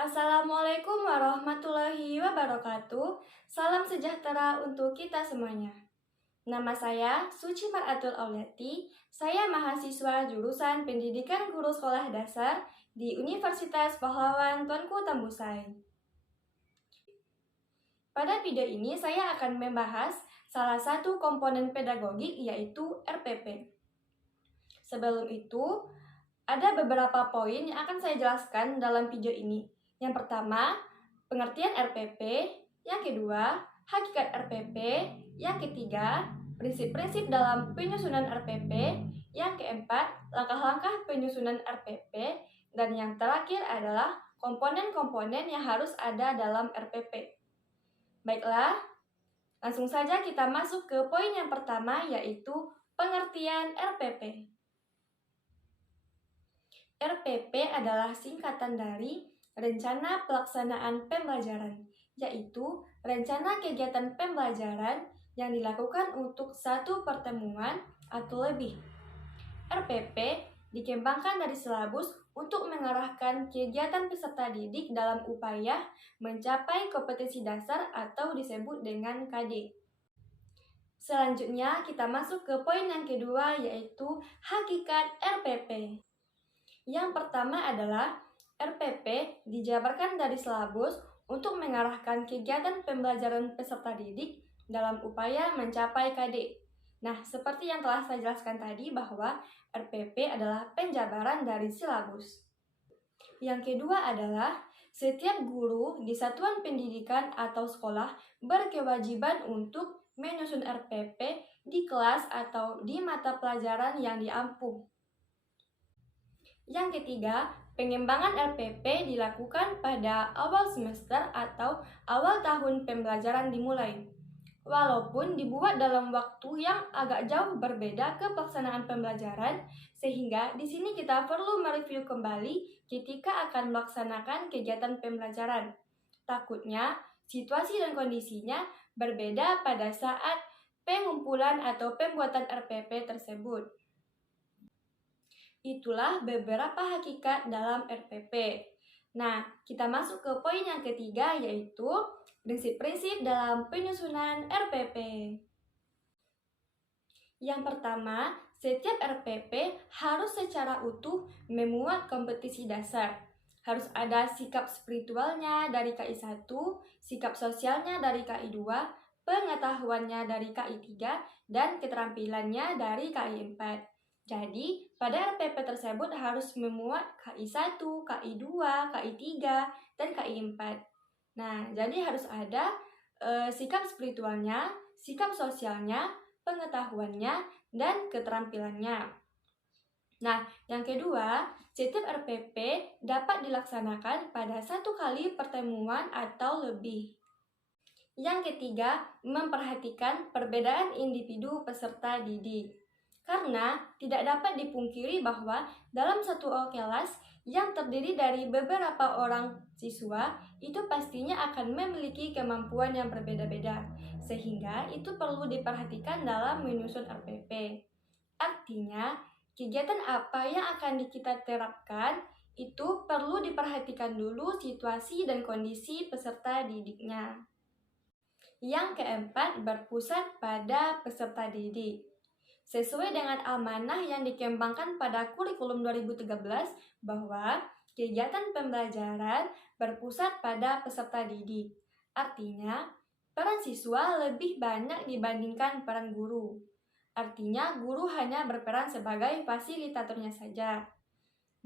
Assalamualaikum warahmatullahi wabarakatuh. Salam sejahtera untuk kita semuanya. Nama saya Suci Maratul Auliati. Saya mahasiswa jurusan Pendidikan Guru Sekolah Dasar di Universitas Pahlawan Tuanku Tambusai. Pada video ini saya akan membahas salah satu komponen pedagogik yaitu RPP. Sebelum itu, ada beberapa poin yang akan saya jelaskan dalam video ini. Yang pertama, pengertian RPP. Yang kedua, hakikat RPP. Yang ketiga, prinsip-prinsip dalam penyusunan RPP. Yang keempat, langkah-langkah penyusunan RPP. Dan yang terakhir adalah komponen-komponen yang harus ada dalam RPP. Baiklah, langsung saja kita masuk ke poin yang pertama, yaitu pengertian RPP. RPP adalah singkatan dari Rencana Pelaksanaan Pembelajaran, yaitu rencana kegiatan pembelajaran yang dilakukan untuk satu pertemuan atau lebih. RPP dikembangkan dari silabus untuk mengarahkan kegiatan peserta didik dalam upaya mencapai kompetensi dasar atau disebut dengan KD. Selanjutnya kita masuk ke poin yang kedua, yaitu hakikat RPP. Yang pertama adalah RPP dijabarkan dari silabus untuk mengarahkan kegiatan pembelajaran peserta didik dalam upaya mencapai KD. Nah, seperti yang telah saya jelaskan tadi bahwa RPP adalah penjabaran dari silabus. Yang kedua adalah setiap guru di satuan pendidikan atau sekolah berkewajiban untuk menyusun RPP di kelas atau di mata pelajaran yang diampu. Yang ketiga, pengembangan RPP dilakukan pada awal semester atau awal tahun pembelajaran dimulai. Walaupun dibuat dalam waktu yang agak jauh berbeda ke pelaksanaan pembelajaran, sehingga di sini kita perlu mereview kembali ketika akan melaksanakan kegiatan pembelajaran. Takutnya, situasi dan kondisinya berbeda pada saat pengumpulan atau pembuatan RPP tersebut. Itulah beberapa hakikat dalam RPP. Nah, kita masuk ke poin yang ketiga, yaitu prinsip-prinsip dalam penyusunan RPP. Yang pertama, setiap RPP harus secara utuh memuat kompetisi dasar. Harus ada sikap spiritualnya dari KI 1, sikap sosialnya dari KI 2, pengetahuannya dari KI 3, dan keterampilannya dari KI 4. Jadi, pada RPP tersebut harus memuat KI 1, KI 2, KI 3, dan KI 4. Nah, jadi harus ada sikap spiritualnya, sikap sosialnya, pengetahuannya, dan keterampilannya. Nah, yang kedua, setiap RPP dapat dilaksanakan pada satu kali pertemuan atau lebih. Yang ketiga, memperhatikan perbedaan individu peserta didik. Karena tidak dapat dipungkiri bahwa dalam satu kelas yang terdiri dari beberapa orang siswa, itu pastinya akan memiliki kemampuan yang berbeda-beda, sehingga itu perlu diperhatikan dalam menyusun RPP. Artinya, kegiatan apa yang akan kita terapkan, itu perlu diperhatikan dulu situasi dan kondisi peserta didiknya. Yang keempat, berpusat pada peserta didik. Sesuai dengan amanah yang dikembangkan pada kurikulum 2013 bahwa kegiatan pembelajaran berpusat pada peserta didik. Artinya, peran siswa lebih banyak dibandingkan peran guru. Artinya, guru hanya berperan sebagai fasilitatornya saja.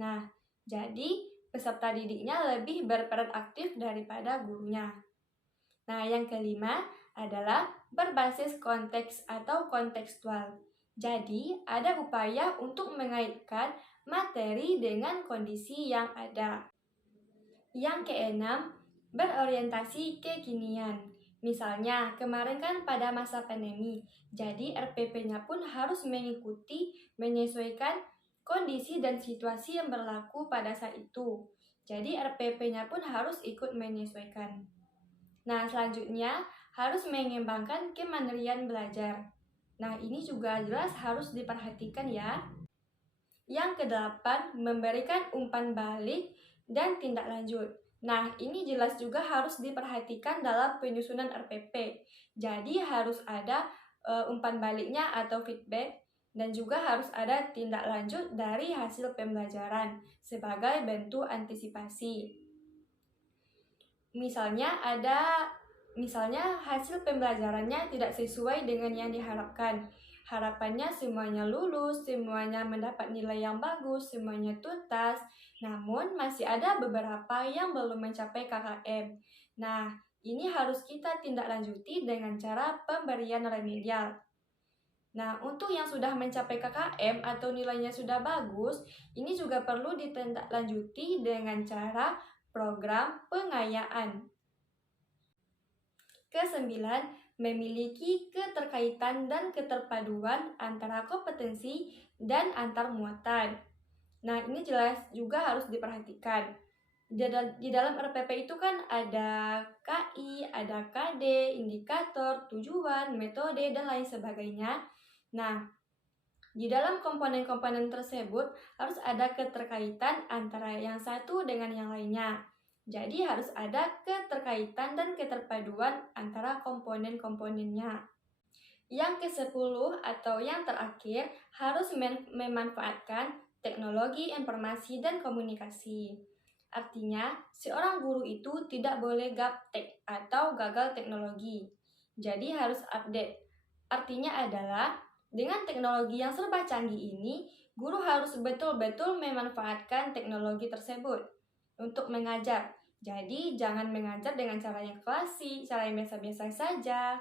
Nah, jadi peserta didiknya lebih berperan aktif daripada gurunya. Nah, yang kelima adalah berbasis konteks atau kontekstual. Jadi, ada upaya untuk mengaitkan materi dengan kondisi yang ada. Yang keenam, berorientasi kekinian. Misalnya, kemarin kan pada masa pandemi, jadi RPP-nya pun harus mengikuti, menyesuaikan kondisi dan situasi yang berlaku pada saat itu. Jadi, RPP-nya pun harus ikut menyesuaikan. Nah, selanjutnya harus mengembangkan kemandirian belajar. Nah, ini juga jelas harus diperhatikan ya. Yang kedelapan, memberikan umpan balik dan tindak lanjut. Nah, ini jelas juga harus diperhatikan dalam penyusunan RPP. Jadi harus ada umpan baliknya atau feedback, dan juga harus ada tindak lanjut dari hasil pembelajaran sebagai bentuk antisipasi. Misalnya hasil pembelajarannya tidak sesuai dengan yang diharapkan. Harapannya semuanya lulus, semuanya mendapat nilai yang bagus, semuanya tuntas. Namun masih ada beberapa yang belum mencapai KKM. Nah, ini harus kita tindak lanjuti dengan cara pemberian remedial. Nah, untuk yang sudah mencapai KKM atau nilainya sudah bagus, ini juga perlu ditindaklanjuti dengan cara program pengayaan. Kesembilan, memiliki keterkaitan dan keterpaduan antara kompetensi dan antar muatan. Nah, ini jelas juga harus diperhatikan. Di dalam RPP itu kan ada KI, ada KD, indikator, tujuan, metode, dan lain sebagainya. Nah, di dalam komponen-komponen tersebut harus ada keterkaitan antara yang satu dengan yang lainnya. Jadi harus ada keterkaitan dan keterpaduan antara komponen-komponennya. Yang ke-10 atau yang terakhir harus memanfaatkan teknologi informasi dan komunikasi. Artinya, seorang guru itu tidak boleh gaptek atau gagal teknologi. Jadi harus update. Artinya adalah dengan teknologi yang serba canggih ini, guru harus betul-betul memanfaatkan teknologi tersebut untuk mengajar. Jadi jangan mengajar dengan cara yang klasik, cara yang biasa-biasa saja,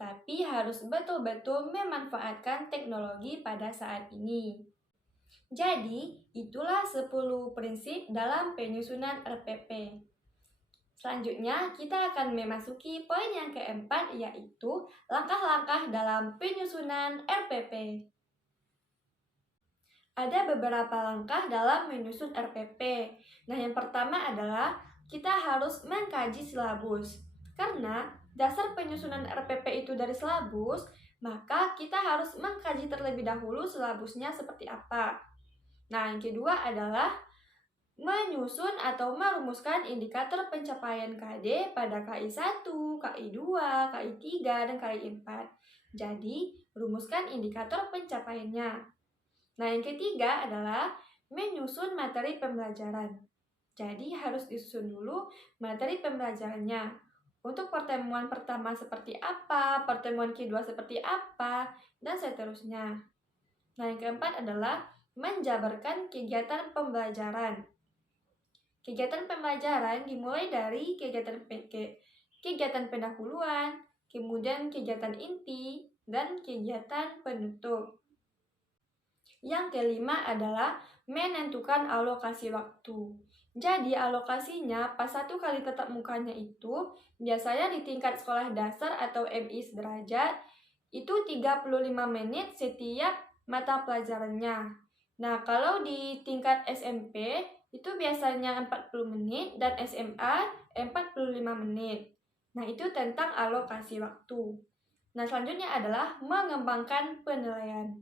tapi harus betul-betul memanfaatkan teknologi pada saat ini. Jadi, itulah 10 prinsip dalam penyusunan RPP. Selanjutnya, kita akan memasuki poin yang keempat, yaitu langkah-langkah dalam penyusunan RPP. Ada beberapa langkah dalam menyusun RPP. Nah, yang pertama adalah kita harus mengkaji silabus. Karena dasar penyusunan RPP itu dari silabus, maka kita harus mengkaji terlebih dahulu silabusnya seperti apa. Nah, yang kedua adalah menyusun atau merumuskan indikator pencapaian KD pada KI1, KI2, KI3, dan KI4. Jadi, rumuskan indikator pencapaiannya. Nah, yang ketiga adalah menyusun materi pembelajaran. Jadi, harus disusun dulu materi pembelajarannya. Untuk pertemuan pertama seperti apa, pertemuan kedua seperti apa, dan seterusnya. Nah, yang keempat adalah menjabarkan kegiatan pembelajaran. Kegiatan pembelajaran dimulai dari kegiatan pendahuluan, kemudian kegiatan inti, dan kegiatan penutup. Yang kelima adalah menentukan alokasi waktu. Jadi alokasinya pas 1 kali tatap mukanya itu biasanya di tingkat sekolah dasar atau MI sederajat itu 35 menit setiap mata pelajarannya. Nah, kalau di tingkat SMP itu biasanya 40 menit dan SMA 45 menit. Nah, itu tentang alokasi waktu. Nah, selanjutnya adalah mengembangkan penilaian.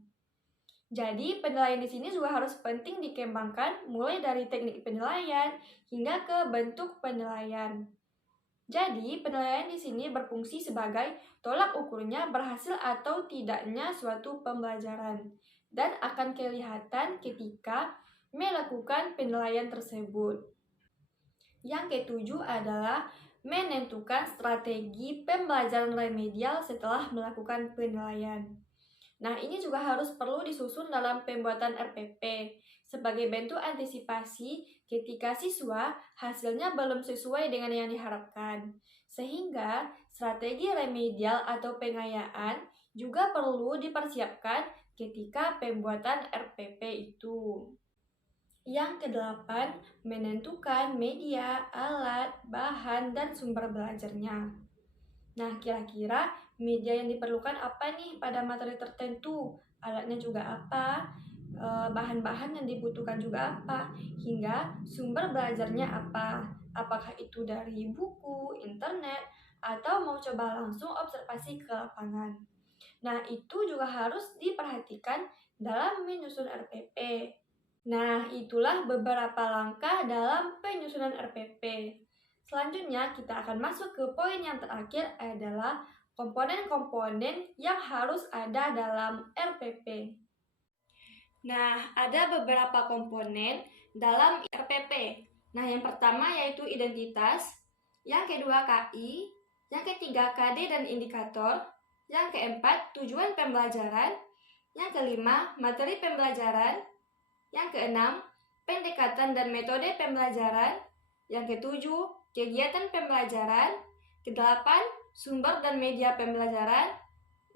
Jadi, penilaian di sini juga harus penting dikembangkan mulai dari teknik penilaian hingga ke bentuk penilaian. Jadi, penilaian di sini berfungsi sebagai tolak ukurnya berhasil atau tidaknya suatu pembelajaran dan akan kelihatan ketika melakukan penilaian tersebut. Yang ketujuh adalah menentukan strategi pembelajaran remedial setelah melakukan penilaian. Nah, ini juga harus perlu disusun dalam pembuatan RPP sebagai bentuk antisipasi ketika siswa hasilnya belum sesuai dengan yang diharapkan. Sehingga strategi remedial atau pengayaan juga perlu dipersiapkan ketika pembuatan RPP itu. Yang kedelapan, menentukan media, alat, bahan, dan sumber belajarnya. Nah, kira-kira media yang diperlukan apa nih pada materi tertentu? Alatnya juga apa? Bahan-bahan yang dibutuhkan juga apa? Hingga sumber belajarnya apa? Apakah itu dari buku, internet, atau mau coba langsung observasi ke lapangan? Nah, itu juga harus diperhatikan dalam menyusun RPP. Nah, itulah beberapa langkah dalam penyusunan RPP. Selanjutnya, kita akan masuk ke poin yang terakhir adalah komponen-komponen yang harus ada dalam RPP. Nah, ada beberapa komponen dalam RPP. Nah, yang pertama yaitu identitas, yang kedua KI, yang ketiga KD dan indikator, yang keempat tujuan pembelajaran, yang kelima materi pembelajaran, yang keenam pendekatan dan metode pembelajaran, yang ketujuh kegiatan pembelajaran, kedelapan sumber dan media pembelajaran,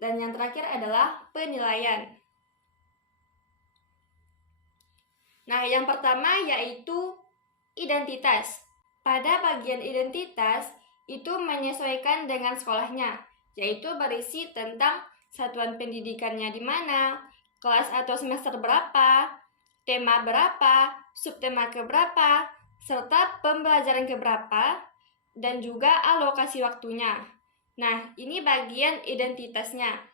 dan yang terakhir adalah penilaian. Nah, yang pertama yaitu identitas. Pada bagian identitas, itu menyesuaikan dengan sekolahnya, yaitu berisi tentang satuan pendidikannya di mana, kelas atau semester berapa, tema berapa, subtema keberapa, serta pembelajaran keberapa, dan juga alokasi waktunya. Nah, ini bagian identitasnya.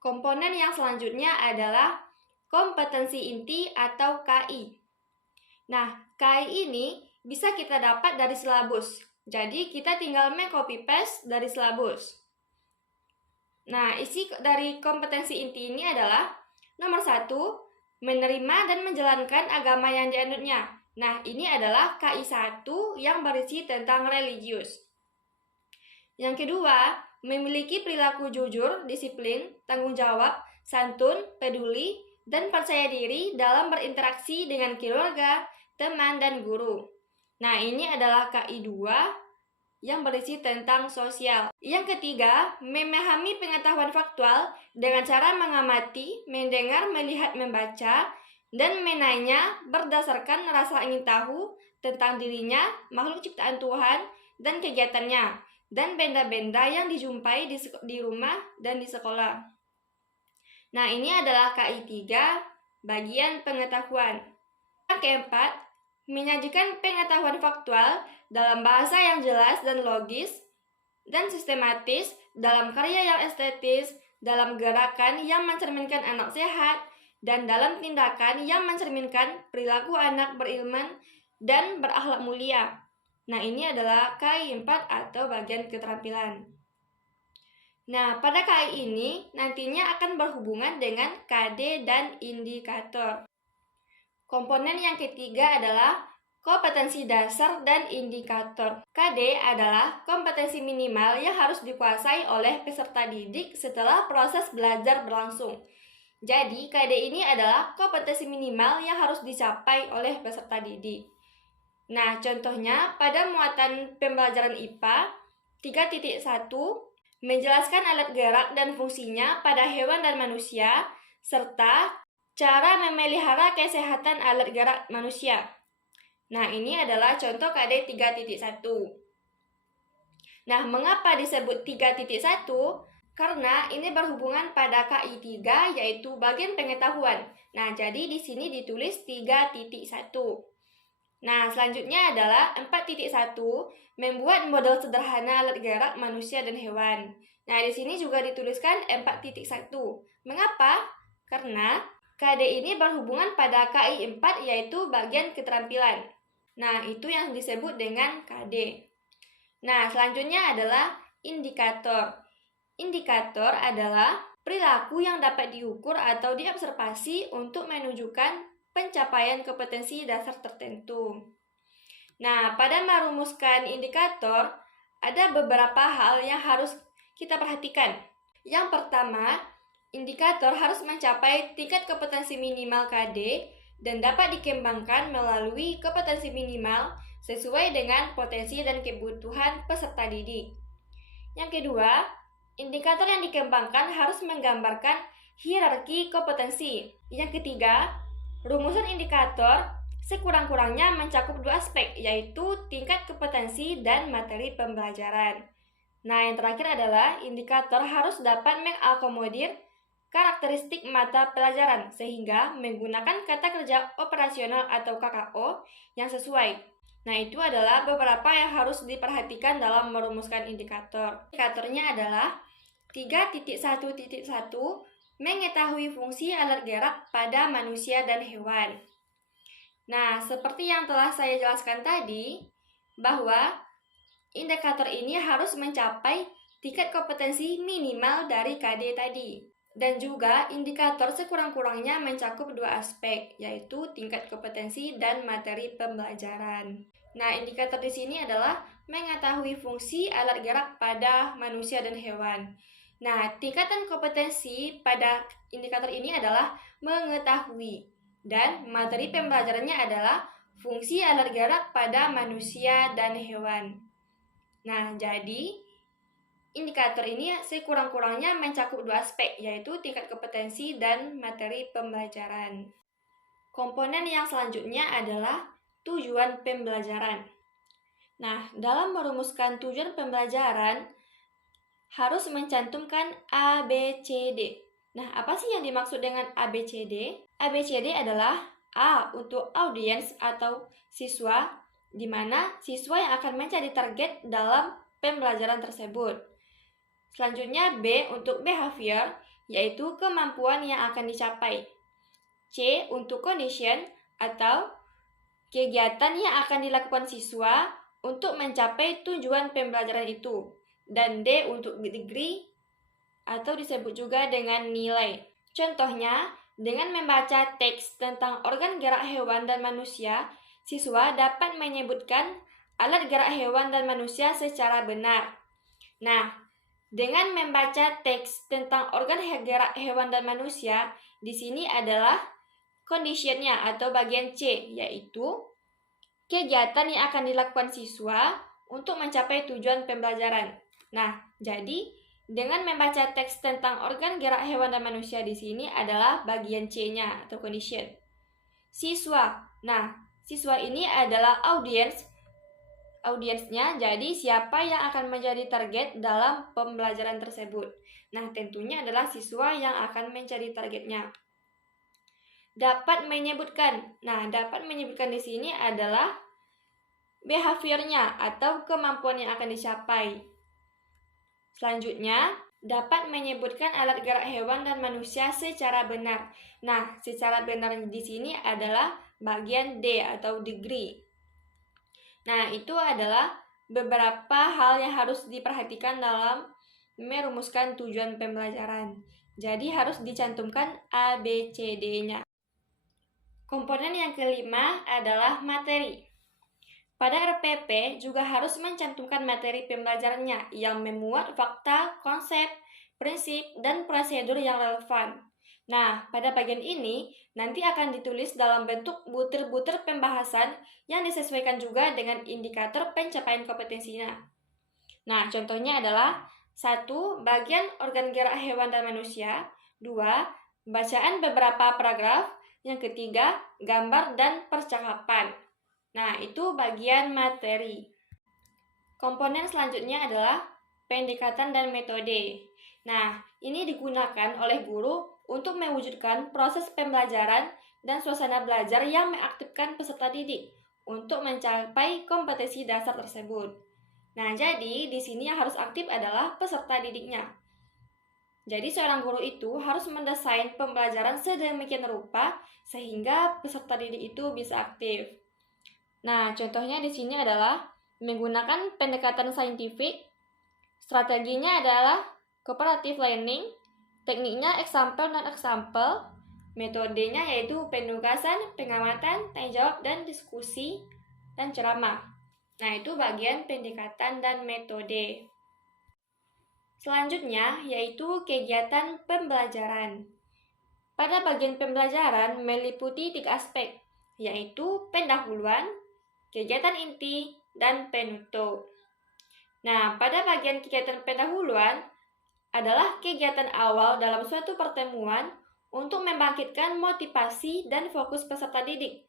Komponen yang selanjutnya adalah kompetensi inti atau KI. Nah, KI ini bisa kita dapat dari silabus. Jadi, kita tinggal copy paste dari silabus. Nah, isi dari kompetensi inti ini adalah nomor 1, menerima dan menjalankan agama yang dianutnya. Nah, ini adalah KI 1 yang berisi tentang religius. Yang kedua, memiliki perilaku jujur, disiplin, tanggung jawab, santun, peduli, dan percaya diri dalam berinteraksi dengan keluarga, teman, dan guru. Nah, ini adalah KI 2 yang berisi tentang sosial. Yang ketiga, memahami pengetahuan faktual dengan cara mengamati, mendengar, melihat, membaca, dan menanya berdasarkan rasa ingin tahu tentang dirinya, makhluk ciptaan Tuhan, dan kegiatannya, dan benda-benda yang dijumpai di rumah dan di sekolah. Nah, ini adalah KI 3, bagian pengetahuan. Yang keempat, menyajikan pengetahuan faktual dalam bahasa yang jelas dan logis, dan sistematis, dalam karya yang estetis, dalam gerakan yang mencerminkan anak sehat, dan dalam tindakan yang mencerminkan perilaku anak berilmu dan berakhlak mulia. Nah, ini adalah KI 4 atau bagian keterampilan. Nah, pada KI ini nantinya akan berhubungan dengan KD dan indikator. Komponen yang ketiga adalah kompetensi dasar dan indikator. KD adalah kompetensi minimal yang harus dikuasai oleh peserta didik setelah proses belajar berlangsung. Jadi, KD ini adalah kompetensi minimal yang harus dicapai oleh peserta didik. Nah, contohnya pada muatan pembelajaran IPA 3.1, menjelaskan alat gerak dan fungsinya pada hewan dan manusia, serta cara memelihara kesehatan alat gerak manusia. Nah, ini adalah contoh KD 3.1. Nah, mengapa disebut 3.1? Karena ini berhubungan pada KI 3, yaitu bagian pengetahuan. Nah, jadi di sini ditulis 3.1. Nah, selanjutnya adalah 4.1, membuat model sederhana alat gerak manusia dan hewan. Nah, di sini juga dituliskan 4.1. Mengapa? Karena KD ini berhubungan pada KI 4, yaitu bagian keterampilan. Nah, itu yang disebut dengan KD. Nah, selanjutnya adalah indikator. Indikator adalah perilaku yang dapat diukur atau diobservasi untuk menunjukkan pencapaian kompetensi dasar tertentu. Nah, pada merumuskan indikator, ada beberapa hal yang harus kita perhatikan. Yang pertama, indikator harus mencapai tingkat kompetensi minimal KD dan dapat dikembangkan melalui kompetensi minimal sesuai dengan potensi dan kebutuhan peserta didik. Yang kedua, indikator yang dikembangkan harus menggambarkan hierarki kompetensi. Yang ketiga, rumusan indikator sekurang-kurangnya mencakup dua aspek, yaitu tingkat kompetensi dan materi pembelajaran. Nah, yang terakhir adalah indikator harus dapat mengakomodir karakteristik mata pelajaran, sehingga menggunakan kata kerja operasional atau KKO yang sesuai. Nah, itu adalah beberapa yang harus diperhatikan dalam merumuskan indikator. Indikatornya adalah 3.1.1, mengetahui fungsi alat gerak pada manusia dan hewan. Nah, seperti yang telah saya jelaskan tadi, bahwa indikator ini harus mencapai tingkat kompetensi minimal dari KD tadi. Dan juga indikator sekurang-kurangnya mencakup dua aspek, yaitu tingkat kompetensi dan materi pembelajaran. Nah, indikator di sini adalah mengetahui fungsi alat gerak pada manusia dan hewan. Nah, tingkatan kompetensi pada indikator ini adalah mengetahui, dan materi pembelajarannya adalah fungsi alat gerak pada manusia dan hewan. Nah, jadi indikator ini sekurang-kurangnya mencakup dua aspek, yaitu tingkat kompetensi dan materi pembelajaran. Komponen yang selanjutnya adalah tujuan pembelajaran. Nah, dalam merumuskan tujuan pembelajaran, harus mencantumkan A, B, C, D. Nah, apa sih yang dimaksud dengan A, B, C, D? A, B, C, D adalah A untuk audiens atau siswa, di mana siswa yang akan menjadi target dalam pembelajaran tersebut. Selanjutnya B untuk behavior, yaitu kemampuan yang akan dicapai. C untuk condition atau kegiatan yang akan dilakukan siswa untuk mencapai tujuan pembelajaran itu. Dan D untuk degree atau disebut juga dengan nilai. Contohnya, dengan membaca teks tentang organ gerak hewan dan manusia, siswa dapat menyebutkan alat gerak hewan dan manusia secara benar. Nah, dengan membaca teks tentang organ gerak hewan dan manusia, di sini adalah condition-nya atau bagian C, yaitu kegiatan yang akan dilakukan siswa untuk mencapai tujuan pembelajaran. Nah, jadi dengan membaca teks tentang organ gerak hewan dan manusia di sini adalah bagian C-nya atau condition. Siswa. Nah, siswa ini adalah audiensnya, jadi siapa yang akan menjadi target dalam pembelajaran tersebut. Nah, tentunya adalah siswa yang akan menjadi targetnya. Dapat menyebutkan. Nah, dapat menyebutkan di sini adalah behaviornya atau kemampuan yang akan dicapai. Selanjutnya, dapat menyebutkan alat gerak hewan dan manusia secara benar. Nah, secara benar di sini adalah bagian D atau degree. Nah, itu adalah beberapa hal yang harus diperhatikan dalam merumuskan tujuan pembelajaran. Jadi harus dicantumkan A, B, C, D-nya. Komponen yang kelima adalah materi. Pada RPP juga harus mencantumkan materi pembelajarannya yang memuat fakta, konsep, prinsip, dan prosedur yang relevan. Nah, pada bagian ini nanti akan ditulis dalam bentuk butir-butir pembahasan yang disesuaikan juga dengan indikator pencapaian kompetensinya. Nah, contohnya adalah 1. Bagian organ gerak hewan dan manusia. 2. Bacaan beberapa paragraf. Yang ketiga, gambar dan percakapan. Nah, itu bagian materi. Komponen selanjutnya adalah pendekatan dan metode. Nah, ini digunakan oleh guru untuk mewujudkan proses pembelajaran dan suasana belajar yang mengaktifkan peserta didik untuk mencapai kompetensi dasar tersebut. Nah, jadi di sini yang harus aktif adalah peserta didiknya. Jadi seorang guru itu harus mendesain pembelajaran sedemikian rupa sehingga peserta didik itu bisa aktif. Nah, contohnya di sini adalah menggunakan pendekatan saintifik. Strateginya adalah cooperative learning, tekniknya example dan example, metodenya yaitu penugasan, pengamatan, tanya jawab, dan diskusi, dan ceramah. Nah, itu bagian pendekatan dan metode. Selanjutnya yaitu kegiatan pembelajaran. Pada bagian pembelajaran meliputi 3 aspek, yaitu pendahuluan, kegiatan inti, dan penutup. Nah, pada bagian kegiatan pendahuluan adalah kegiatan awal dalam suatu pertemuan untuk membangkitkan motivasi dan fokus peserta didik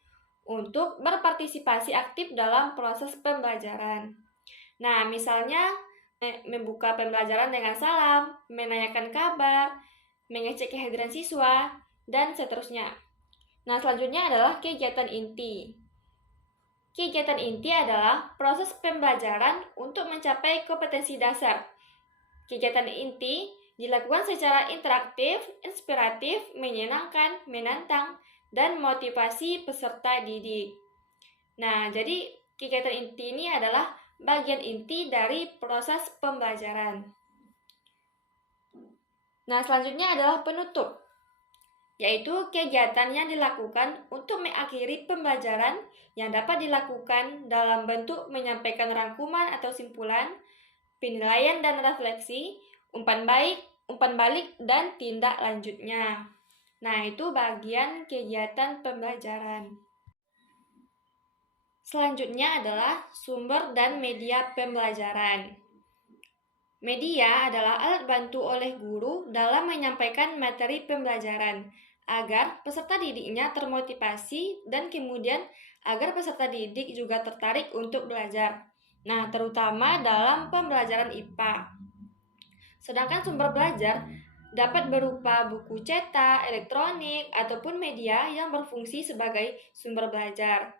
untuk berpartisipasi aktif dalam proses pembelajaran. Nah, misalnya membuka pembelajaran dengan salam, menanyakan kabar, mengecek kehadiran siswa, dan seterusnya. Nah, selanjutnya adalah kegiatan inti. Kegiatan inti adalah proses pembelajaran untuk mencapai kompetensi dasar. Kegiatan inti dilakukan secara interaktif, inspiratif, menyenangkan, menantang, dan motivasi peserta didik. Nah, jadi kegiatan inti ini adalah bagian inti dari proses pembelajaran. Nah, selanjutnya adalah penutup, yaitu kegiatan yang dilakukan untuk mengakhiri pembelajaran yang dapat dilakukan dalam bentuk menyampaikan rangkuman atau simpulan, penilaian dan refleksi, umpan balik, dan tindak lanjutnya. Nah, itu bagian kegiatan pembelajaran. Selanjutnya adalah sumber dan media pembelajaran. Media adalah alat bantu oleh guru dalam menyampaikan materi pembelajaran agar peserta didiknya termotivasi dan kemudian agar peserta didik juga tertarik untuk belajar. Nah, terutama dalam pembelajaran IPA. Sedangkan sumber belajar dapat berupa buku cetak, elektronik, ataupun media yang berfungsi sebagai sumber belajar,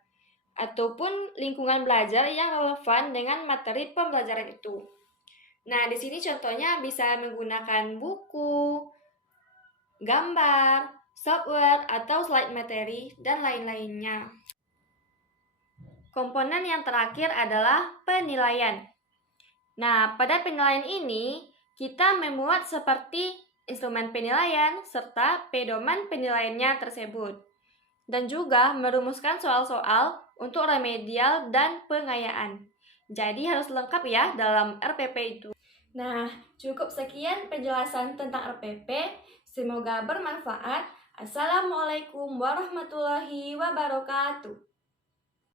ataupun lingkungan belajar yang relevan dengan materi pembelajaran itu. Nah, di sini contohnya bisa menggunakan buku, gambar, software, atau slide materi, dan lain-lainnya. Komponen yang terakhir adalah penilaian. Nah, pada penilaian ini, kita memuat seperti instrumen penilaian serta pedoman penilaiannya tersebut. Dan juga merumuskan soal-soal untuk remedial dan pengayaan. Jadi harus lengkap ya dalam RPP itu. Nah, cukup sekian penjelasan tentang RPP. Semoga bermanfaat. Assalamualaikum warahmatullahi wabarakatuh.